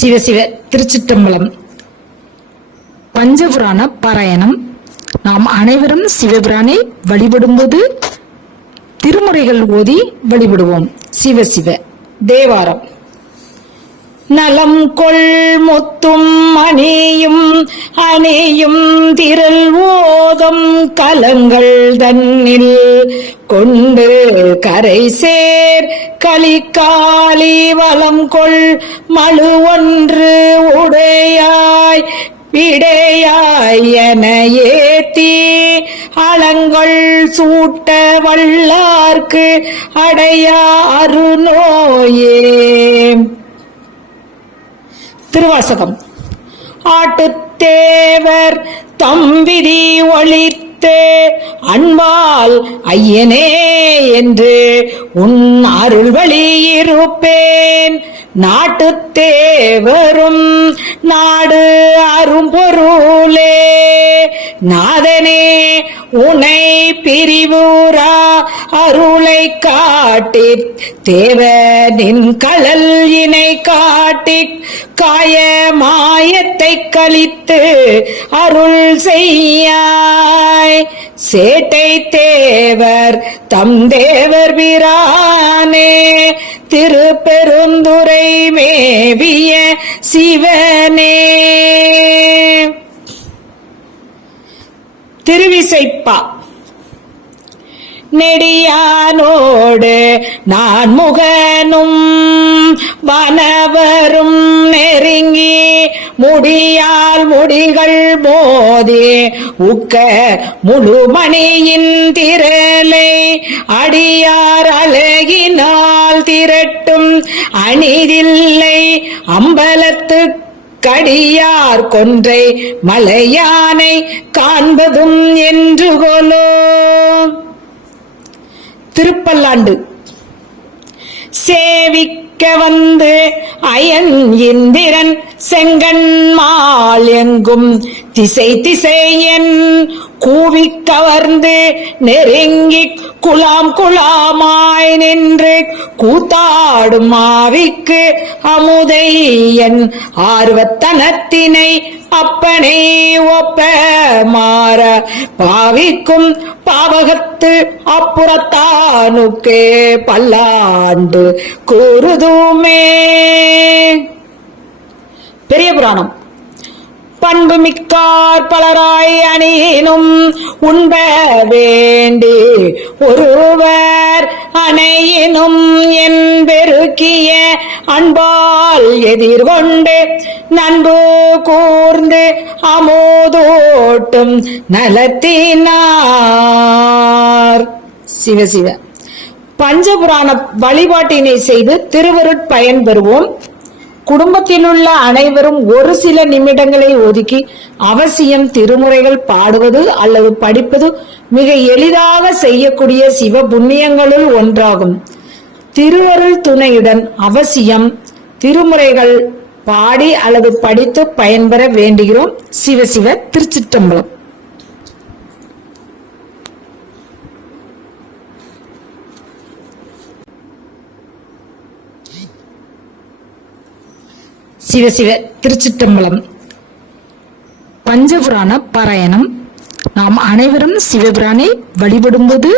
சிவசிவ திருச்சிற்றம்பலம். பஞ்சபுராண பாராயணம். நாம் அனைவரும் சிவபிரானை வழிபடும்போது திருமுறைகள் ஓதி வழிபடுவோம். சிவ சிவ. தேவாரம். நலம் கொள் முத்தும் அணியும் அணியும் திரள் ஓதம் கலங்கள் தன்னில். கொண்டு கரை சேர் களிக்காலி வலம் கொள் மழு ஒன்று உடையாய் விடையாய் என ஏத்தி. அளங்கள் சூட்ட வல்லார்க்கு அடையாறு நோயே. திருவாசகம். ஆட்டுத்தேவர் தம்பிதி ஒளித்தே அன்பால் ஐயனே என்று உன் அருள் நாட்டு தேவரும் நாடு அரும்பொருளே. நாதனே உனை பிரிவுரா அருளை காட்டி தேவனின் கலல் இணை காட்டி காய மாயத்தை கழித்து அருள் செய்யாய். சேட்டை தேவர் தம் தேவர் பிரானே திருப்பெருந்துரை மேவிய சிவனே. திருவிசைப்பா. நெடியானோடு நான் முகனும் வனவரும் நெருங்கி முடியால் முடிகள் போதே உக்க முழுமணியின் திரலை அடியார் அழகினால் திரட்டும் அணிதில்லை அம்பலத்து கடியார் கொன்றை மலையானை காண்பதும் என்று கொலோ திருப்பல்லாண்டு. சேவிக்க வந்து அயன் இந்திரன் செங்கன்மால் எங்கும் திசை திசையன் கூவி கவர்ந்து நெருங்கி குலாம் குலாமாய் நின்று கூத்தாடும் மாவிக்கு அமுதையன் ஆர்வத்தனத்தினை அப்பனை ஒப்ப மாற பாவிக்கும் பாவகத்து அப்புறத்தானுக்கே பல்லாண்டு கூறுதுமே. பெரிய புராணம். பண்பு மிக்கார் பலராய் அணியினும் உண்ப வேண்டி ஒருவர் அணையினும் என் பெருக்கிய அன்பால் எதிர்கொண்டு நன்பு கூர்ந்து அமோதோட்டும் நலத்தினார். சிவசிவ பஞ்சபுராண வழிபாட்டினை செய்து திருவருட் பயன் பெறுவோம் குடும்பத்தில் உள்ள அனைவரும் ஒரு சில நிமிடங்களை ஒதுக்கி அவசியம் திருமுறைகள் பாடுவது அல்லது படிப்பது மிக எளிதாக செய்யக்கூடிய சிவ புண்ணியங்களுள் ஒன்றாகும். திருவருள் துணையுடன் அவசியம் திருமுறைகள் பாடி அல்லது படித்து பயன்பெற வேண்டுகிறோம். சிவசிவ திருச்சிற்றம்பலம். சிவசிவ திருச்சிட்டம்பலம் பஞ்சபுராண பாராயணம். நாம் அனைவரும் சிவபுராணை வழிபடும்போது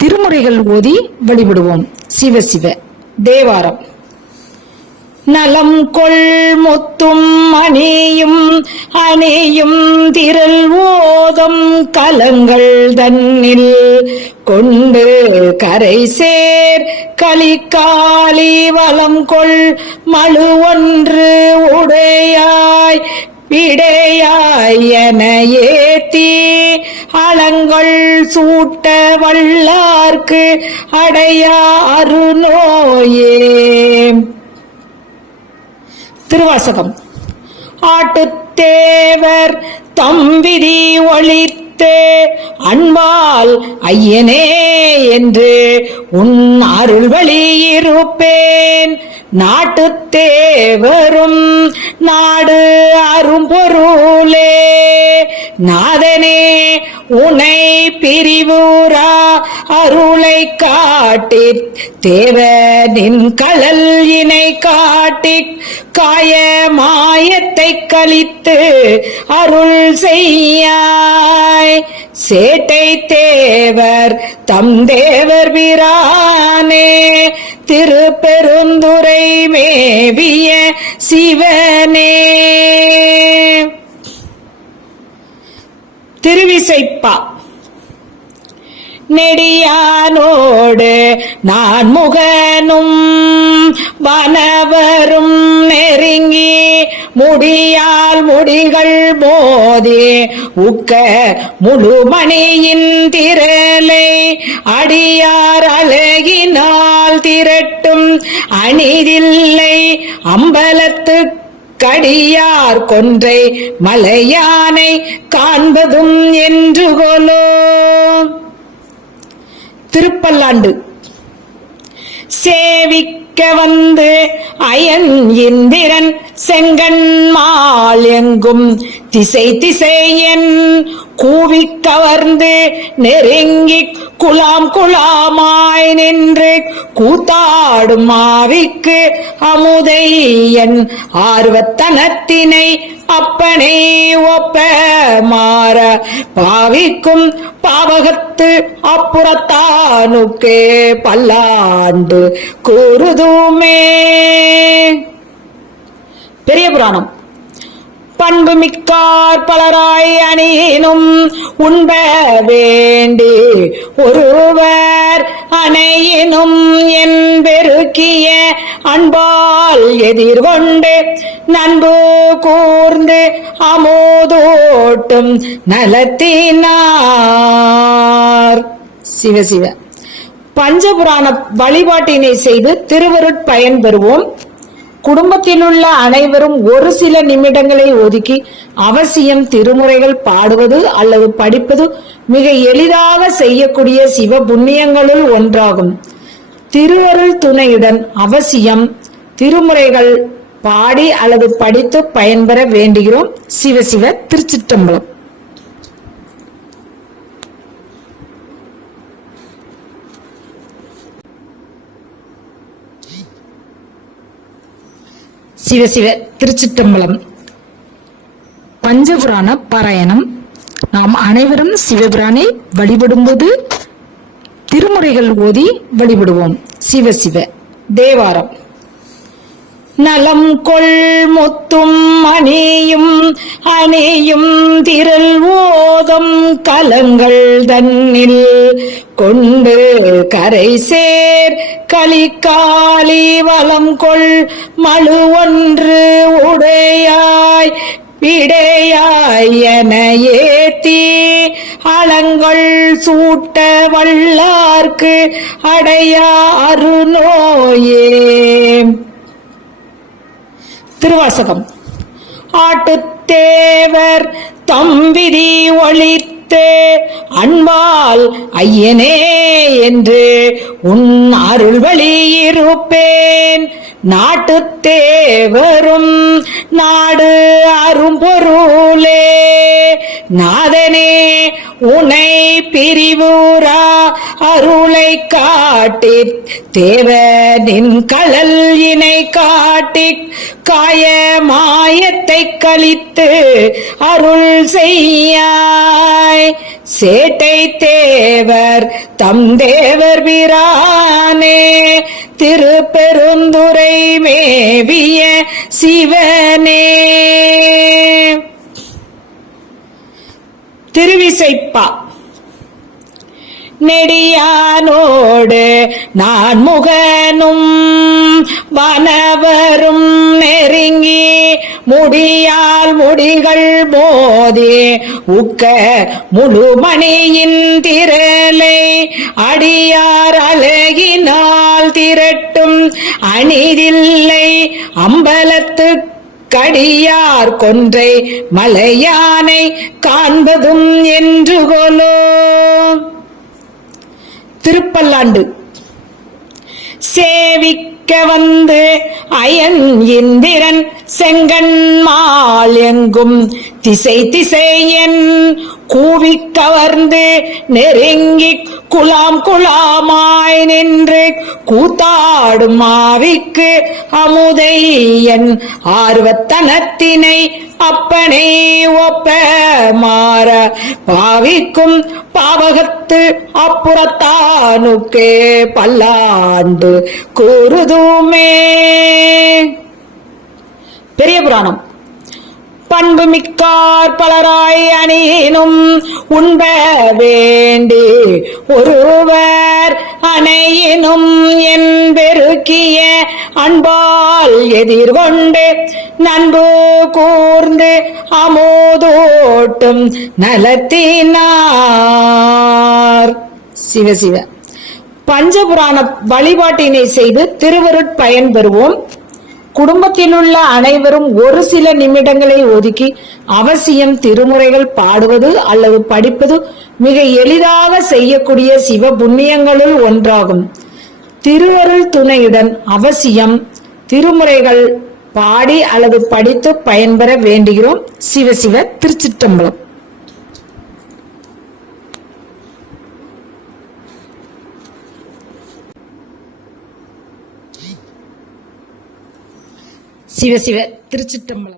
திருமுறைகள் ஓதி வழிபடுவோம். சிவசிவ தேவாரம். நலம் கொள் முத்தும் அணியும் அணியும் திரள் ஓதம் கலங்கள் தன்னில். கொண்டு கரை சேர் களிக்காலி வலம் கொள் மழு ஒன்று உடையாய் விடையாய் என ஏத்தி. அளங்கள் சூட்ட வல்லார்க்கு அடையாறு நோயே. திருவாசகம். ஆட்டுத்தேவர் தம்பிதி ஒளித்தே அன்பால் ஐயனே என்று உன் அருள் வழியிருப்பேன் நாட்டுத்தேவரும் நாடு அரும்பொருளே நாதனே உனை பிரிவுரா அருளை காட்டி தேவனின் கழல் இணை காட்டி காய மாயத்தை கழித்து அருள் செய்யாய். சேட்டை தேவர் தம் தேவர் பிரானே திருப்பெருந்துரை மேவிய சிவனே. திருவிசைப்பா. நெடியானோடு நான் முகனும் வனவரும் நெருங்கி முடியால் முடிகள் மோதி உக்க முழுமணியின் திரலை அடியார் அழகினால் திரட்டும் அணிதில்லை அம்பலத்து கடியார் கொன்றை மலையானை காண்பதும் என்று கொலோ திருப்பல்லாண்டு. சேவிக்க வந்து அயன் இந்திரன் செங்கன்மால் எங்கும் திசை திசையன் கூவி கவர்ந்து நெருங்கி குலாம் குலாமாய் நின்று கூத்தாடும் மாவிக்கு அமுதையன் ஆர்வத்தனத்தினை அப்பனை ஒப்ப மாற பாவிக்கும் பாவகத்து அப்புறத்தானுக்கே பல்லாண்டு கூறுதுமே. பெரிய புராணம். பண்பு மிக்கார் பலராய் அணியினும் உண்ப வேண்டி ஒருவர் அணையினும் என் பெருக்கிய அன்பால் எதிர்கொண்டு நன்பு கூர்ந்து அமோதோட்டும் நலத்தினார். சிவசிவ பஞ்சபுராண வழிபாட்டினை செய்து திருவருட் பயன் பெறுவோம். குடும்பத்தில் உள்ள அனைவரும் ஒரு சில நிமிடங்களை ஒதுக்கி அவசியம் திருமுறைகள் பாடுவது அல்லது படிப்பது மிக எளிதாக செய்யக்கூடிய சிவ புண்ணியங்களுள் ஒன்றாகும். திருவருள் துணையுடன் அவசியம் திருமுறைகள் பாடி அல்லது படித்து பயன்பெற வேண்டுகிறோம். சிவசிவ திருச்சிற்றம்பலம். சிவசிவ திருச்சிற்றம்பலம். பஞ்சபுராண பாராயணம். நாம் அனைவரும் சிவபிரானை வழிபடும்போது திருமுறைகள் ஓதி வழிபடுவோம். சிவ தேவாரம். நலம் கொள் முத்தும் அணியும் அணியும் திரள் ஓதம் கலங்கள் தன்னில். கொண்டு கரை சேர் களிக்காலி வலம் கொள் மழு ஒன்று உடையாய் பிடையாய் என ஏத்தி காலங்கள் சூட்ட வல்லார்க்கு அடையா அருணோயே. திருவாசகம். ஆட்டுத்தேவர் தம்பிதி ஒளித்தே அன்பால் ஐயனே என்று உன் அருள் வழியிருப்பேன் நாட்டுத் தேவரும் நாடு அரும்பொருளே நாதனே உனை பிரிவுரா அருளை காட்டி. தேவனின் கழல் இணை காட்டி. காய மாயத்தை கழித்து அருள் செய்யாய். சேட்டை தேவர் தம் தேவர் பிரானே திருப்பெருந்துரை மேவிய சிவனே. திருவிசைப்பா. நெடியானோடு நான் முகனும் வனவரும் நெருங்கி முடியால் முடிகள் போதே உக்க முழுமணியின் திரலை அடியார் அழகினால் திரட்டும் அணிதில்லை. அம்பலத்து கடியார் கொன்றை மலையானை காண்பதும் என்று கொலோ திருப்பல்லாண்டு. சேவிக்க வந்து அயன் இந்திரன் செங்கன்மால் எங்கும் திசை திசையன் கூவி கவர்ந்து நெருங்கி குலாம் குலாமாய் நின்று கூத்தாடும் மாவிக்கு அமுதை என் ஆர்வத்தனத்தினை அப்பனே ஒப்ப மாற பாவிக்கும் பாவகத்து அப்புறத்தானுக்கே பல்லாண்டு கூறுதுமே. பெரிய புராணம். பண்பு மிக்கார் பலராய் அணியினும் உண்ப வேண்டி ஒருவர் அணையினும் என் பெருக்கிய அன்பால் எதிர்கொண்டு நண்பு கூர்ந்து அமோதோட்டும் நலத்தினார். சிவசிவ பஞ்சபுராண வழிபாட்டினை செய்து திருவருட் பயன் பெறுவோம் குடும்பத்தில் உள்ள அனைவரும் ஒரு சில நிமிடங்களை ஒதுக்கி அவசியம் திருமுறைகள் பாடுவது அல்லது படிப்பது மிக எளிதாக செய்யக்கூடிய சிவ புண்ணியங்களுள் ஒன்றாகும். திருவருள் துணையுடன் அவசியம் திருமுறைகள் பாடி அல்லது படித்து பயன்பெற வேண்டுகிறோம். சிவசிவ திருச்சிற்றம்பலம். சிவசிவ திருச்சிட்டம்பலம்